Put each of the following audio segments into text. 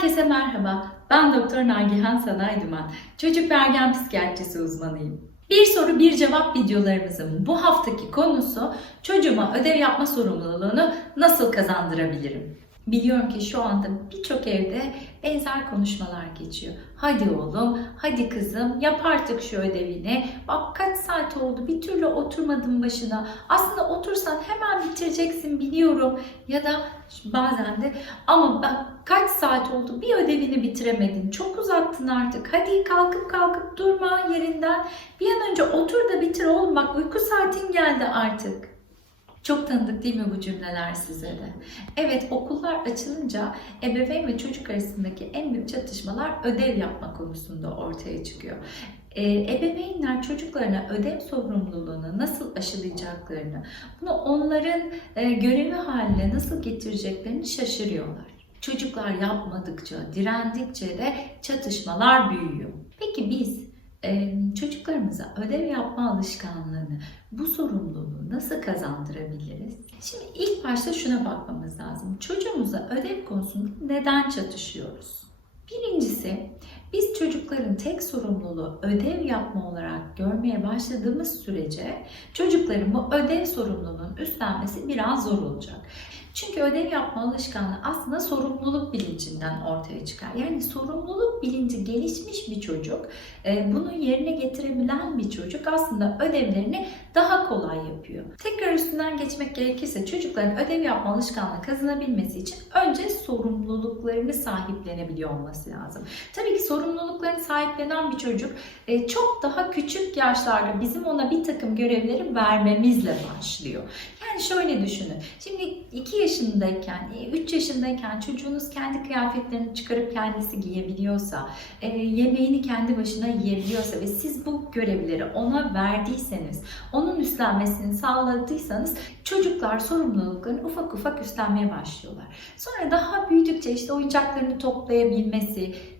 Herkese merhaba. Ben Doktor Nagihan Sanay Duman. Çocuk ve ergen psikiyatrisi uzmanıyım. Bir soru bir cevap videolarımızın bu haftaki konusu çocuğuma ödev yapma sorumluluğunu nasıl kazandırabilirim? Biliyorum ki şu anda birçok evde benzer konuşmalar geçiyor. Hadi oğlum, hadi kızım yap artık şu ödevini. Bak kaç saat oldu bir türlü oturmadın başına. Aslında otursan hemen bitireceksin biliyorum. Ya da bazen de ama bak kaç saat oldu bir ödevini bitiremedin. Çok uzattın artık. Hadi kalkıp kalkıp durma yerinden. Bir an önce otur da bitir oğlum bak uyku saatin geldi artık. Çok tanıdık değil mi bu cümleler size de? Evet okullar açılınca ebeveyn ve çocuk arasındaki en büyük çatışmalar ödev yapma konusunda ortaya çıkıyor. Ee, ebeveynler çocuklarına ödev sorumluluğunu nasıl aşılayacaklarını, bunu onların e, görevi haline nasıl getireceklerini şaşırıyorlar. Çocuklar yapmadıkça, direndikçe de çatışmalar büyüyor. Peki biz e, çocuklarımıza ödev yapma alışkanlığını, bu sorumluluğu nasıl kazandırabiliriz? Şimdi ilk başta şuna bakmamız lazım. Çocuğumuza ödev konusunda neden çatışıyoruz? Birincisi, biz çocukların tek sorumluluğu ödev yapma olarak görmeye başladığımız sürece çocukların bu ödev sorumluluğunun üstlenmesi biraz zor olacak. Çünkü ödev yapma alışkanlığı aslında sorumluluk bilincinden ortaya çıkar. Yani sorumluluk bilinci gelişmiş bir çocuk, e, bunu yerine getirebilen bir çocuk aslında ödevlerini daha kolay yapıyor. Tekrar üstünden geçmek gerekirse çocukların ödev yapma alışkanlığı kazanabilmesi için önce sorumluluklarını sahiplenebiliyor olması lazım. Tabii ki sorumluluklarını sahiplenen bir çocuk e, çok daha küçük yaşlarda bizim ona bir takım görevleri vermemizle başlıyor. Yani şöyle düşünün. Şimdi 2 yaşındayken, 3 yaşındayken çocuğunuz kendi kıyafetlerini çıkarıp kendisi giyebiliyorsa, e, yemeğini kendi başına yiyebiliyorsa ve siz bu görevleri ona verdiyseniz, onun üstlenmesini sağladıysanız çocuklar sorumluluklarını ufak ufak üstlenmeye başlıyorlar. Sonra daha büyüdükçe işte oyuncaklarını toplayabilmesi, e,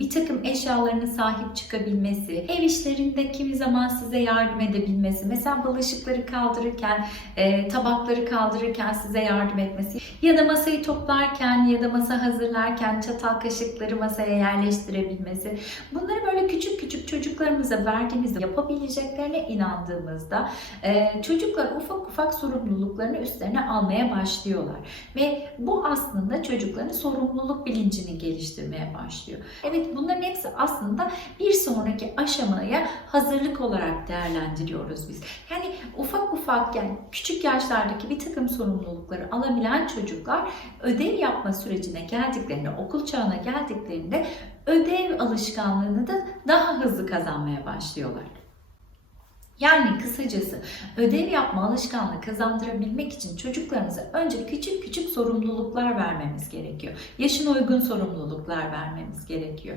bir takım eşyalarına sahip çıkabilmesi, ev işlerinde kimi zaman size yardım edebilmesi, mesela bulaşıkları kaldırırken, e, tabakları kaldırırken size yardım etmesi ya da masayı toplarken ya da masa hazırlarken çatal kaşıkları masaya yerleştirebilmesi. Bunları böyle küçük küçük çocuklarımıza verdiğimizde yapabileceklerine inandığımızda e, çocuklar ufak ufak sorumluluklarını üstlerine almaya başlıyorlar. Ve bu aslında çocukların sorumluluk bilincini geliştirmeye başlıyor. Evet bunların hepsi aslında bir sonraki aşamaya hazırlık olarak değerlendiriyoruz biz. Yani ufak ufak yani küçük yaşlardaki bir takım sorumlulukları alabilen çocuklar ödev yapma sürecine geldiklerinde, okul çağına geldiklerinde ödev alışkanlığını da daha hızlı kazanmaya başlıyorlar. Yani kısacası ödev yapma alışkanlığı kazandırabilmek için çocuklarımıza önce küçük küçük sorumluluklar vermemiz gerekiyor. Yaşına uygun sorumluluklar vermemiz gerekiyor.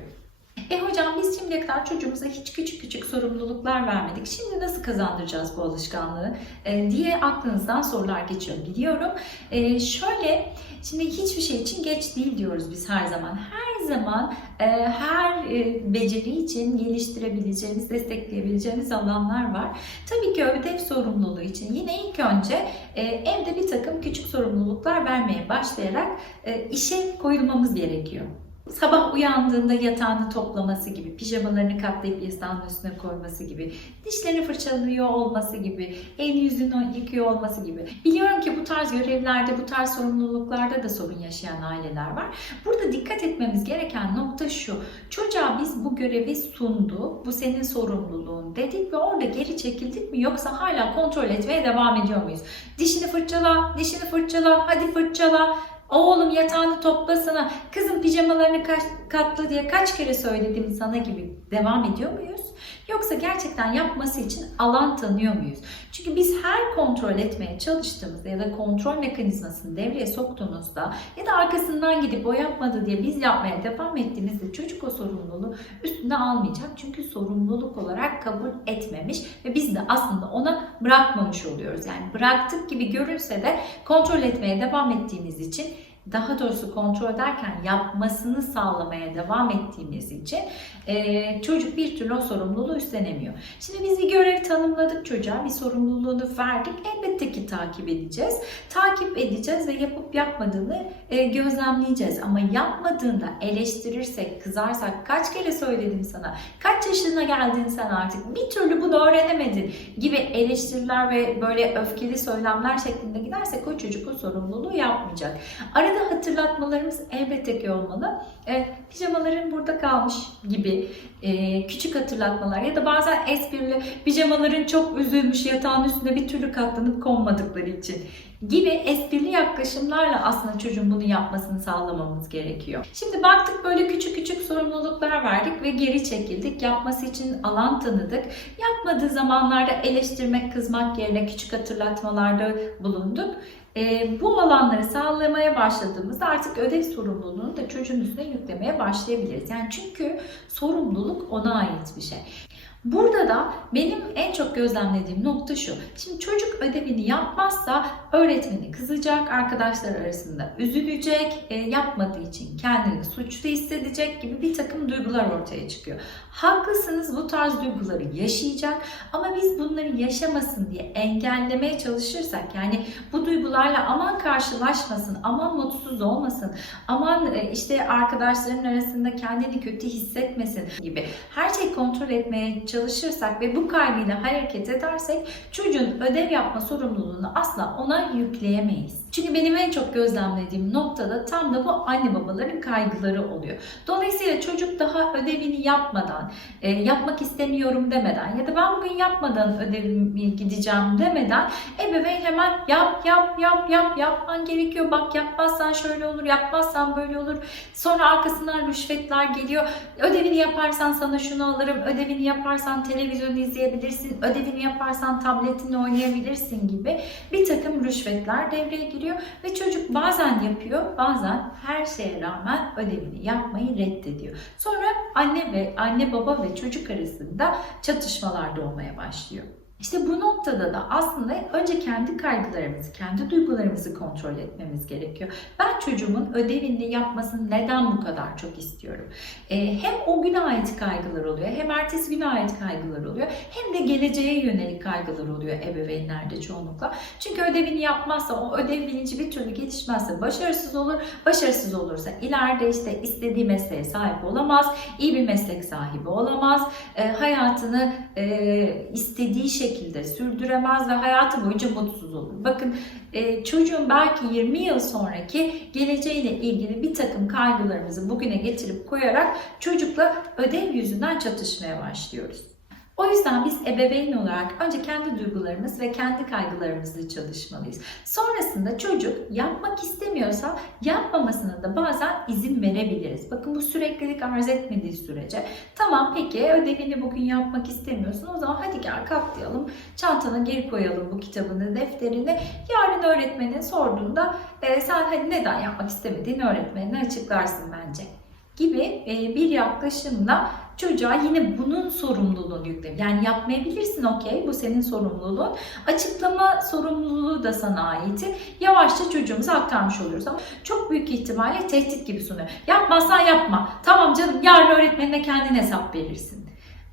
E hocam biz şimdiye kadar çocuğumuza hiç küçük küçük sorumluluklar vermedik. Şimdi nasıl kazandıracağız bu alışkanlığı e, diye aklınızdan sorular geçiyor biliyorum. E, şöyle şimdi hiçbir şey için geç değil diyoruz biz her zaman. Her zaman e, her e, beceri için geliştirebileceğimiz, destekleyebileceğimiz alanlar var. Tabii ki ödev sorumluluğu için yine ilk önce e, evde bir takım küçük sorumluluklar vermeye başlayarak e, işe koyulmamız gerekiyor. Sabah uyandığında yatağını toplaması gibi, pijamalarını katlayıp yatağın üstüne koyması gibi, dişlerini fırçalıyor olması gibi, elini yüzünü yıkıyor olması gibi. Biliyorum ki bu tarz görevlerde, bu tarz sorumluluklarda da sorun yaşayan aileler var. Burada dikkat etmemiz gereken nokta şu. Çocuğa biz bu görevi sundu, bu senin sorumluluğun dedik ve orada geri çekildik mi yoksa hala kontrol etmeye devam ediyor muyuz? Dişini fırçala, dişini fırçala, hadi fırçala, Oğlum yatağını toplasana, kızım pijamalarını katla diye kaç kere söyledim sana gibi devam ediyor muyuz? Yoksa gerçekten yapması için alan tanıyor muyuz? Çünkü biz her kontrol etmeye çalıştığımızda ya da kontrol mekanizmasını devreye soktuğumuzda ya da arkasından gidip o yapmadı diye biz yapmaya devam ettiğimizde çocuk o sorumluluğu üstüne almayacak. Çünkü sorumluluk olarak kabul etmemiş ve biz de aslında ona bırakmamış oluyoruz. Yani bıraktık gibi görünse de kontrol etmeye devam ettiğimiz için daha doğrusu kontrol ederken yapmasını sağlamaya devam ettiğimiz için e, çocuk bir türlü o sorumluluğu üstlenemiyor. Şimdi biz bir görev tanımladık çocuğa, bir sorumluluğunu verdik. Elbette ki takip edeceğiz. Takip edeceğiz ve yapıp yapmadığını e, gözlemleyeceğiz. Ama yapmadığında eleştirirsek, kızarsak, kaç kere söyledim sana, kaç yaşına geldin sen artık, bir türlü bunu öğrenemedin gibi eleştiriler ve böyle öfkeli söylemler şeklinde gidersek o çocuk o sorumluluğu yapmayacak. Arada hatırlatmalarımız elbette ki olmalı. E, pijamaların burada kalmış gibi e, küçük hatırlatmalar ya da bazen esprili pijamaların çok üzülmüş yatağın üstünde bir türlü katlanıp konmadıkları için gibi esprili yaklaşımlarla aslında çocuğun bunu yapmasını sağlamamız gerekiyor. Şimdi baktık böyle küçük küçük sorumluluklar verdik ve geri çekildik. Yapması için alan tanıdık. Yapmadığı zamanlarda eleştirmek, kızmak yerine küçük hatırlatmalarda bulunduk. E, bu alanları sağlamaya başladığımızda artık ödev sorumluluğunu da çocuğun üstüne yüklemeye başlayabiliriz. Yani çünkü sorumluluk ona ait bir şey. Burada da benim en çok gözlemlediğim nokta şu. Şimdi çocuk ödevini yapmazsa öğretmeni kızacak, arkadaşlar arasında üzülecek, e, yapmadığı için kendini suçlu hissedecek gibi bir takım duygular ortaya çıkıyor. Haklısınız bu tarz duyguları yaşayacak ama biz bunları yaşamasın diye engellemeye çalışırsak yani bu duygularla aman karşılaşmasın, aman mutsuz olmasın, aman e, işte arkadaşların arasında kendini kötü hissetmesin gibi her şeyi kontrol etmeye çalışırsak ve bu kaygıyla hareket edersek çocuğun ödev yapma sorumluluğunu asla ona yükleyemeyiz. Çünkü benim en çok gözlemlediğim noktada tam da bu anne babaların kaygıları oluyor. Dolayısıyla çocuk daha ödevini yapmadan, e, yapmak istemiyorum demeden ya da ben bugün yapmadan ödevimi gideceğim demeden ebeveyn hemen yap yap yap yap yapman gerekiyor. Bak yapmazsan şöyle olur, yapmazsan böyle olur. Sonra arkasından rüşvetler geliyor. Ödevini yaparsan sana şunu alırım, ödevini yaparsan televizyon izleyebilirsin, ödevini yaparsan tabletinle oynayabilirsin gibi bir takım rüşvetler devreye giriyor ve çocuk bazen yapıyor, bazen her şeye rağmen ödevini yapmayı reddediyor. Sonra anne ve anne baba ve çocuk arasında çatışmalar doğmaya başlıyor. İşte bu noktada da aslında önce kendi kaygılarımızı, kendi duygularımızı kontrol etmemiz gerekiyor. Ben çocuğumun ödevini yapmasını neden bu kadar çok istiyorum? Ee, hem o güne ait kaygılar oluyor, hem ertesi güne ait kaygılar oluyor, hem de geleceğe yönelik kaygılar oluyor ebeveynlerde çoğunlukla. Çünkü ödevini yapmazsa, o ödev bilinci bir türlü gelişmezse başarısız olur. Başarısız olursa ileride işte istediği mesleğe sahip olamaz, iyi bir meslek sahibi olamaz, e, hayatını e, istediği şekilde şekilde sürdüremez ve hayatı boyunca mutsuz olur. Bakın e, çocuğun belki 20 yıl sonraki geleceğiyle ilgili bir takım kaygılarımızı bugüne getirip koyarak çocukla ödev yüzünden çatışmaya başlıyoruz. O yüzden biz ebeveyn olarak önce kendi duygularımız ve kendi kaygılarımızla çalışmalıyız. Sonrasında çocuk yapmak istemiyorsa yapmamasına da bazen izin verebiliriz. Bakın bu süreklilik arz etmediği sürece tamam peki ödevini bugün yapmak istemiyorsun o zaman hadi gel kalklayalım çantana geri koyalım bu kitabını defterini yarın öğretmenin sorduğunda e, sen hadi neden yapmak istemediğini öğretmenine açıklarsın bence gibi e, bir yaklaşımla çocuğa yine bunun sorumluluğunu yükleyin. Yani yapmayabilirsin okey bu senin sorumluluğun. Açıklama sorumluluğu da sana ait. Yavaşça çocuğumuza aktarmış oluyoruz ama çok büyük ihtimalle tehdit gibi sunuyor. Yapmazsan yapma. Tamam canım yarın öğretmenine kendin hesap verirsin.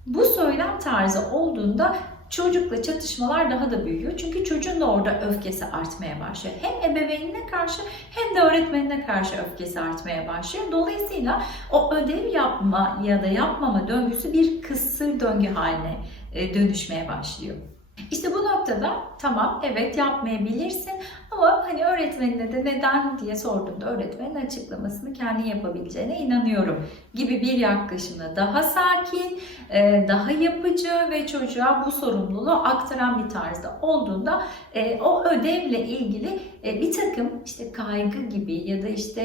Bu söylem tarzı olduğunda çocukla çatışmalar daha da büyüyor. Çünkü çocuğun da orada öfkesi artmaya başlıyor. Hem ebeveynine karşı hem de öğretmenine karşı öfkesi artmaya başlıyor. Dolayısıyla o ödev yapma ya da yapmama döngüsü bir kısır döngü haline e, dönüşmeye başlıyor. İşte bu noktada tamam evet yapmayabilirsin ama hani öğretmenine de neden diye sorduğumda öğretmenin açıklamasını kendi yapabileceğine inanıyorum gibi bir yaklaşımla daha sakin, e, daha yapıcı ve çocuğa bu sorumluluğu aktaran bir tarzda olduğunda e, o ödevle ilgili e, bir takım işte kaygı gibi ya da işte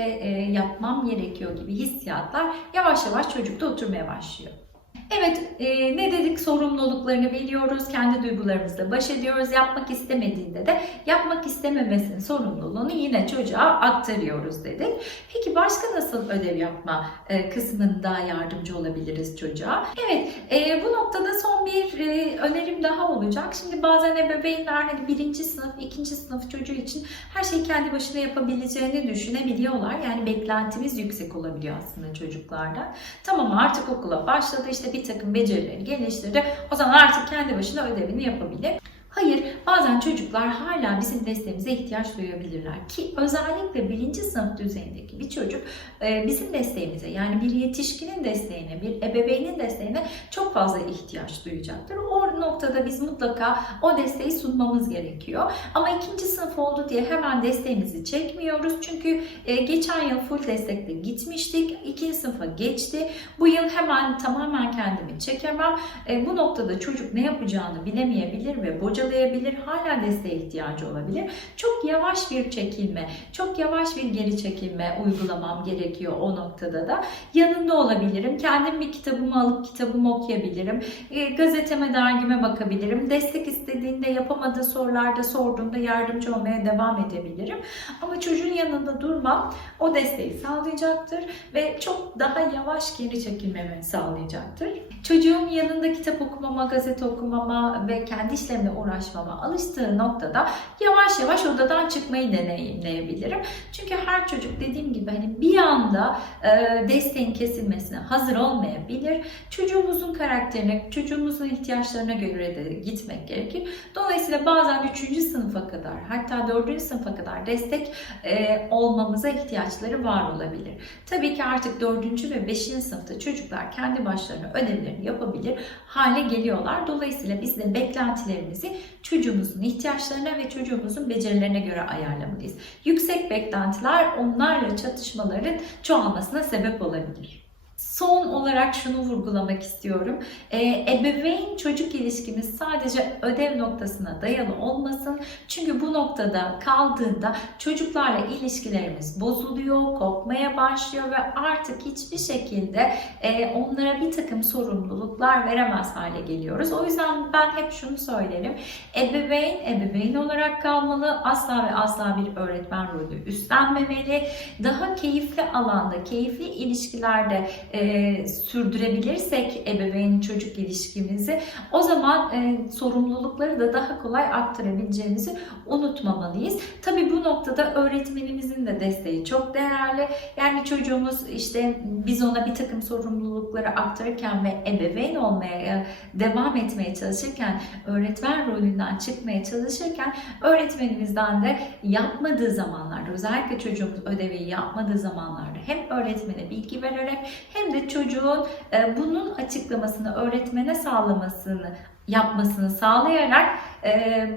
yapmam gerekiyor gibi hissiyatlar yavaş yavaş çocukta oturmaya başlıyor. Evet, e, ne dedik? Sorumluluklarını biliyoruz, kendi duygularımızla baş ediyoruz. Yapmak istemediğinde de yapmak istememesinin sorumluluğunu yine çocuğa aktarıyoruz dedik. Peki başka nasıl ödev yapma e, kısmında yardımcı olabiliriz çocuğa? Evet, e, bu noktada son bir e, önerim daha olacak. Şimdi bazen ebeveynler hani birinci sınıf, ikinci sınıf çocuğu için her şeyi kendi başına yapabileceğini düşünebiliyorlar. Yani beklentimiz yüksek olabiliyor aslında çocuklarda. Tamam artık okula başladı işte bir takım becerileri geliştirdi. O zaman artık kendi başına ödevini yapabilir. Hayır, bazen çocuklar hala bizim desteğimize ihtiyaç duyabilirler ki özellikle birinci sınıf düzeyindeki bir çocuk e, bizim desteğimize yani bir yetişkinin desteğine, bir ebeveynin desteğine çok fazla ihtiyaç duyacaktır. O noktada biz mutlaka o desteği sunmamız gerekiyor. Ama ikinci sınıf oldu diye hemen desteğimizi çekmiyoruz. Çünkü e, geçen yıl full destekle gitmiştik. İkinci sınıfa geçti. Bu yıl hemen tamamen kendimi çekemem. E, bu noktada çocuk ne yapacağını bilemeyebilir ve bocalayabilir. Hala desteğe ihtiyacı olabilir. Çok yavaş bir çekilme, çok yavaş bir geri çekilme uygulamam gerekiyor o noktada da. Yanında olabilirim. Kendim bir kitabımı alıp kitabımı okuyabilirim. E, gazeteme, dergime bakabilirim. Destek istediğinde yapamadığı sorularda sorduğunda yardımcı olmaya devam edebilirim. Ama çocuğun yanında durmam o desteği sağlayacaktır ve çok daha yavaş geri çekilmemi sağlayacaktır. Çocuğum yanında kitap okumama, gazete okumama ve kendi işlemle uğraşmama alıştığı noktada yavaş yavaş odadan çıkmayı deneyimleyebilirim. Çünkü her çocuk dediğim gibi hani bir anda e, desteğin kesilmesine hazır olmayabilir. Çocuğumuzun karakterine, çocuğumuzun ihtiyaçlarına göre de gitmek gerekir. Dolayısıyla bazen 3. sınıfa kadar hatta 4. sınıfa kadar destek e, olmamıza ihtiyaçları var olabilir. Tabii ki artık 4. ve 5. sınıfta çocuklar kendi başlarına ödevlerini yapabilir hale geliyorlar. Dolayısıyla biz de beklentilerimizi çocuğumuzun ihtiyaçlarına ve çocuğumuzun becerilerine göre ayarlamalıyız. Yüksek beklentiler onlarla çatışmaların çoğalmasına sebep olabilir. Son olarak şunu vurgulamak istiyorum. Ee, ebeveyn çocuk ilişkimiz sadece ödev noktasına dayalı olmasın. Çünkü bu noktada kaldığında çocuklarla ilişkilerimiz bozuluyor, kopmaya başlıyor ve artık hiçbir şekilde e, onlara bir takım sorumluluklar veremez hale geliyoruz. O yüzden ben hep şunu söylerim. Ebeveyn, ebeveyn olarak kalmalı. Asla ve asla bir öğretmen rolü üstlenmemeli. Daha keyifli alanda, keyifli ilişkilerde e, sürdürebilirsek ebeveyn çocuk ilişkimizi o zaman e, sorumlulukları da daha kolay aktarabileceğimizi unutmamalıyız. Tabii bu noktada öğretmenimizin de desteği çok değerli. Yani çocuğumuz işte biz ona bir takım sorumlulukları aktarırken ve ebeveyn olmaya devam etmeye çalışırken öğretmen rolünden çıkmaya çalışırken öğretmenimizden de yapmadığı zamanlarda özellikle çocuğumuz ödevi yapmadığı zamanlarda hem öğretmene bilgi vererek hem de çocuğun e, bunun açıklamasını öğretmene sağlamasını yapmasını sağlayarak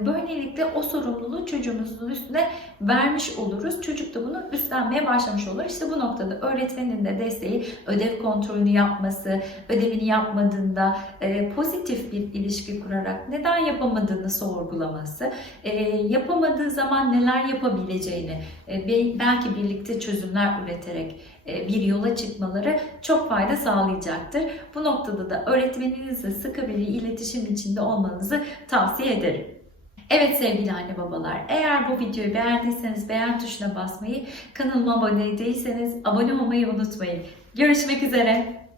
böylelikle o sorumluluğu çocuğumuzun üstüne vermiş oluruz. Çocuk da bunu üstlenmeye başlamış olur. İşte bu noktada öğretmenin de desteği ödev kontrolünü yapması, ödevini yapmadığında e, pozitif bir ilişki kurarak neden yapamadığını sorgulaması, e, yapamadığı zaman neler yapabileceğini e, belki birlikte çözümler üreterek bir yola çıkmaları çok fayda sağlayacaktır. Bu noktada da öğretmeninizle sıkı bir iletişim içinde olmanızı tavsiye ederim. Evet sevgili anne babalar, eğer bu videoyu beğendiyseniz beğen tuşuna basmayı, kanalıma abone değilseniz abone olmayı unutmayın. Görüşmek üzere.